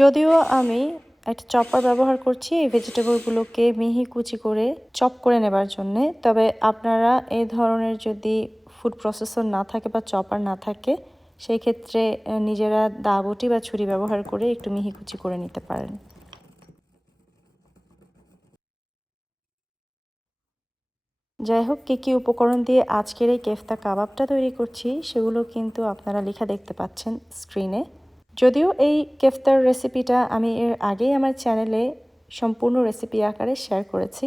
যদিও আমি একটা চপার ব্যবহার করছি এই ভেজিটেবলগুলোকে মিহি কুচি করে চপ করে নেবার জন্য, তবে আপনারা এই ধরনের যদি ফুড প্রসেসর না থাকে বা চপার না থাকে সেই ক্ষেত্রে নিজেরা দাবটি বা ছুরি ব্যবহার করে একটু মিহি কুচি করে নিতে পারেন। যাই হোক, কী কী উপকরণ দিয়ে আজকের এই কেফতা কাবাবটা তৈরি করছি সেগুলো কিন্তু আপনারা লেখা দেখতে পাচ্ছেন স্ক্রিনে। যদিও এই কেফতার রেসিপিটা আমি এর আগেই আমার চ্যানেলে সম্পূর্ণ রেসিপি আকারে শেয়ার করেছি,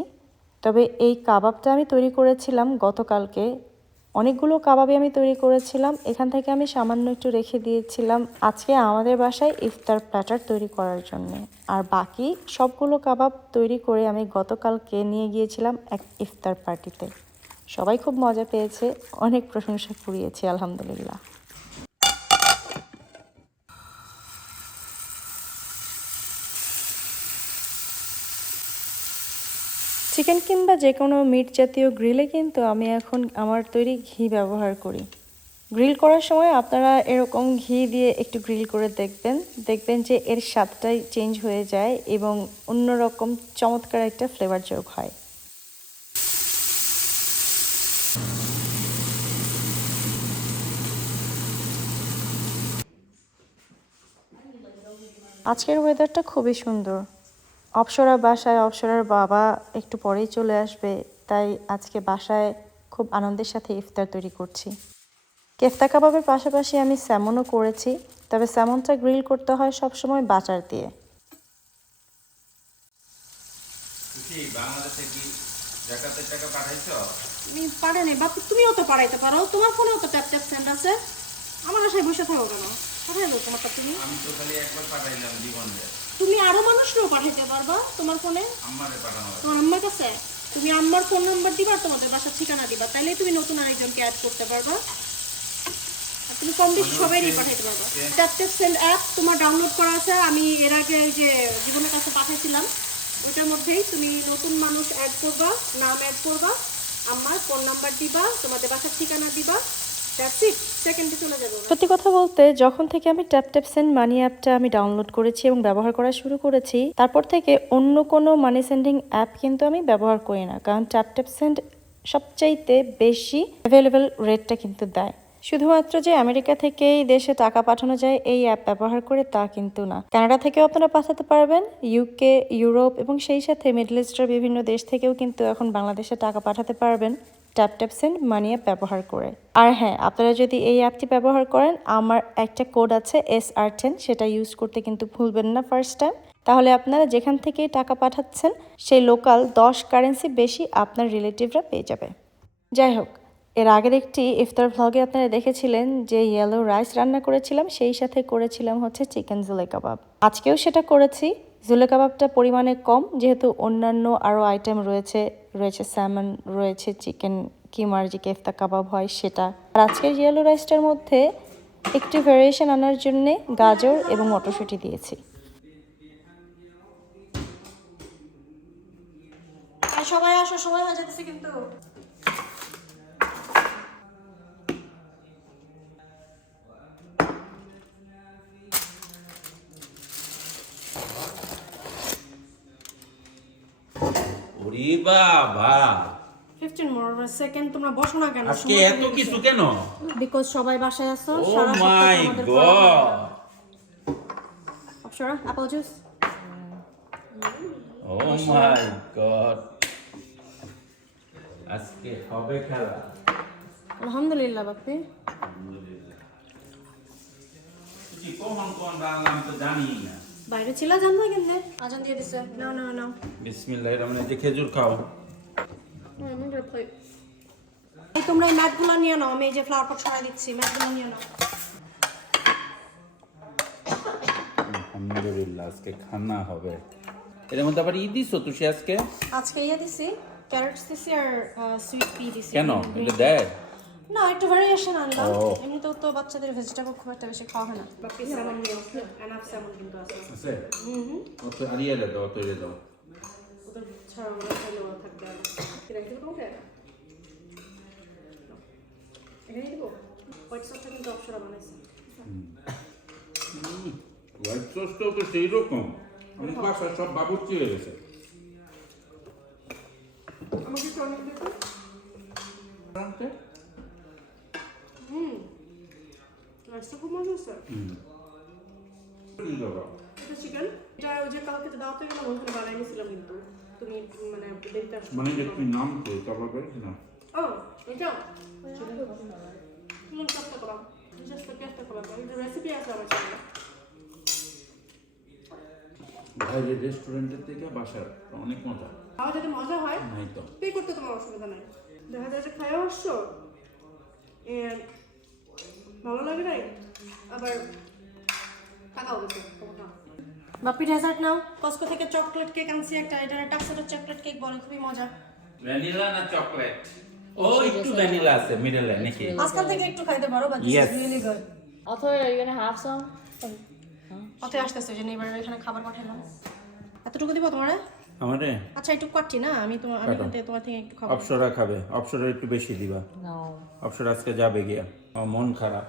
তবে এই কাবাবটা আমি তৈরি করেছিলাম গতকালকে। অনেকগুলো কাবাবই আমি তৈরি করেছিলাম, এখান থেকে আমি সামান্য একটু রেখে দিয়েছিলাম আজকে আমাদের বাসায় ইফতার প্ল্যাটার তৈরি করার জন্য। আর বাকি সবগুলো কাবাব তৈরি করে আমি গতকালকে নিয়ে গিয়েছিলাম এক ইফতার পার্টিতে। সবাই খুব মজা পেয়েছে, অনেক প্রশংসা কুড়িয়েছে আলহামদুলিল্লাহ। চিকেন কিংবা যে কোনো মিট জাতীয় গ্রিলে কিন্তু আমি এখন আমার তৈরি ঘি ব্যবহার করি। গ্রিল করার সময় আপনারা এরকম ঘি দিয়ে একটু গ্রিল করে দেখবেন যে এর স্বাদটাই চেঞ্জ হয়ে যায় এবং অন্যরকম চমৎকার একটা ফ্লেভার যোগ হয়। আজকের ওয়েদারটা খুবই সুন্দর। অপসরা বাসায়, অপসরার বাবা একটু পরেই চলে আসবে, তাই আজকে বাসায় খুব আনন্দের সাথে ইফতার তৈরি করছি। কেফতা কাবাবের পাশাপাশি আমি স্যামনও করেছি, তবে স্যামনটা গ্রিল করতে হয় সবসময় বাটার দিয়ে। পারেনি বাপু, তুমিও তো পাঠাইতে পারো, তোমার ফোনেও তো ট্যাপ ট্যাপ সেন্ড আছে। আমার আশায় বসে থাকো কেন? পাঠাই দাও তোমারটা তুমি। আমি তো খালি একবার পাঠাইলাম জীবনে। তুমি আরো মানুষকেও পাঠাইতে পারবা তোমার ফোনে। আম্মারে পাঠানো হবে। তোমার আম্মার কাছে তুমি আম্মার ফোন নাম্বার দিবা আর তোমাদের বাসার ঠিকানা দিবা, তাইলে তুমি নতুন আরেকজনকে অ্যাড করতে পারবা। আর তুমি কম বেশি সবাইরই পাঠাইতে পারবা। ট্যাপ ট্যাপ সেন্ড অ্যাপ তোমার ডাউনলোড করা আছে, আমি এর আগে যে জীবনের কাছে পাঠাইছিলাম ওইটার মধ্যেই তুমি নতুন মানুষ অ্যাড করবা, নাম অ্যাড করবা, আম্মার ফোন নাম্বার দিবা, তোমাদের বাসার ঠিকানা দিবা, দ্যাটস ইট, সেকেন্ডে চলে যাবে। সত্যি কথা বলতে, যখন থেকে আমি ট্যাপট্যাপ সেন্ড মানি অ্যাপটা আমি ডাউনলোড করেছি এবং ব্যবহার করা শুরু করেছি, তারপর থেকে অন্য কোনো মানি সেন্ডিং অ্যাপ কিন্তু আমি ব্যবহার করি না, কারণ ট্যাপট্যাপ সেন্ড সবচাইতে বেশি অ্যাভেলেবল রেটটা কিন্তু দেয়। শুধুমাত্র যে আমেরিকা থেকেই দেশে টাকা পাঠানো যায় এই অ্যাপ ব্যবহার করে তা কিন্তু না, কানাডা থেকেও আপনারা পাঠাতে পারবেন, ইউকে, ইউরোপ এবং সেই সাথে মিডল ইস্টের বিভিন্ন দেশ থেকেও কিন্তু এখন বাংলাদেশে টাকা পাঠাতে পারবেন ট্যাপট্যাপ সেন্ড মানি অ্যাপ ব্যবহার করে। আর হ্যাঁ, আপনারা যদি এই অ্যাপটি ব্যবহার করেন, আমার একটা কোড আছে SR10, সেটা ইউজ করতে কিন্তু ভুলবেন না ফার্স্ট টাইম। তাহলে আপনারা যেখান থেকেই টাকা পাঠাচ্ছেন সেই লোকাল 10 কারেন্সি বেশি আপনার রিলেটিভরা পেয়ে যাবে। যাই হোক, এর আগের একটি ইফতার ভ্লগে আপনারা দেখেছিলেন যে ইয়েলো রাইস রান্না করেছিলাম, সেই সাথে করেছিলাম হচ্ছে চিকেন জুলে কাবাব। আজকেও সেটা করেছি। জুলে কাবাবটা পরিমাণে কম, যেহেতু অন্যান্য আরও আইটেম রয়েছে স্যামন, রয়েছে চিকেন কিমার যে কেফতা কাবাব হয় সেটা। আর আজকের ইয়েলো রাইসটার মধ্যে একটু ভ্যারিয়েশন আনার জন্যে গাজর এবং মটরশুঁটি দিয়েছি। সবাই আসো, সময় হয়ে যাচ্ছে কিন্তু। ওরে বাবা, 15 more সেকেন্ড, তোমরা বসো না কেন? আজকে এত কিছু কেন? বিকজ সবাই বাসায় আছো, ও সারা সপ্তাহ মাই আমাদের god. Apsara apple juice. Oh my god, আজকে হবে খেলা। আলহামদুলিল্লাহ বাপি। তুই কোন রান্নাম তো জানি না। বাইরে ছিল জানো না কেন? আজান দিয়ে দিছে। নাও নাও নাও। বিসমিল্লাহির রহমানির রহিম। খেজুর খাও। এই তোমরা এই ম্যাটগুলো নিয়ে নাও, আমি এই যে ফ্লাওয়ার পট সরাই দিচ্ছি, ম্যাটগুলো নিয়ে নাও। আলহামদুলিল্লাহ, আজকে খানা হবে। এর মধ্যে আবার ই দিছো তুই আজকে ইয়ে দিছি, ক্যারটস দিছি আর সুইট পি দিছি। কেন এটা দেয়? না, একটু ভ্যারিয়েশন আনলাম। এমনিতেও তো বাচ্চাদের ভেজিটেবল খুব একটা বেশি খাওয়া হয় না। বাকি স্যামন নিয়ে আসলে এনাফ স্যামন কিন্তু আছে। আছে? ওকে আরিয়া দাও, তৈরি দাও। ওদের ছাড়া ওরা খেলে ওরা থাকবে। কিরা দিব তোমাকে? এখানে দিব? হোয়াইট সসটা কিন্তু অপসরা বানাইছে। হোয়াইট সসটাও তো সেই রকম। আমি বাসায় সব বাবুর্চি হয়ে গেছে। আমাকে একটু অনেক দেখো। রাইসটা খুব মজা আছে। এটা চিকেন, এটা ওই যে কালকে যে দাওয়াতে গেলাম ওখানে বানাই নিয়েছিলাম, কিন্তু তুমি মানে দেরিতে আসছো। মানে এটা কি নাম তো কাবাবের না? ও এটা তুমি চেষ্টা করো, চেষ্টা করো, এটা রেসিপি আছে আমার চ্যানেলে। বাইরের রেস্টুরেন্টের থেকে বাসার অনেক মজা। খাওয়া যদি মজা হয় নাই তো পে করতে তোমার অসুবিধা নাই। দেখা যায় যে খাইও আসছো, ভালো লাগে নাই, আবার টাকাও গেছে। বাপি ডেজার্ট নাও, কসকো থেকে চকলেট কেক আনছি একটা, এটা টাক্সাটের চকলেট কেক বলে, খুবই মজা। ভ্যানিলা না চকলেট? ও একটু ভ্যানিলা আছে মিডলে নাকি? আজকাল থেকে একটু খাইতে পারো, but this is really good. Although, are you gonna have some? পথে আসতেছে যে এবার এখানে খাবার পাঠালাম। এতটুকু দিব তোমারে? আমারে আচ্ছা একটু কাটছি না আমি, তোমার আমি কিন্তু তোমার থেকে একটু খাবো। অপসরা খাবে, অপসরা একটু বেশি দিবা। No. অপসরা আজকে যাবে গিয়া, আমার মন খারাপ।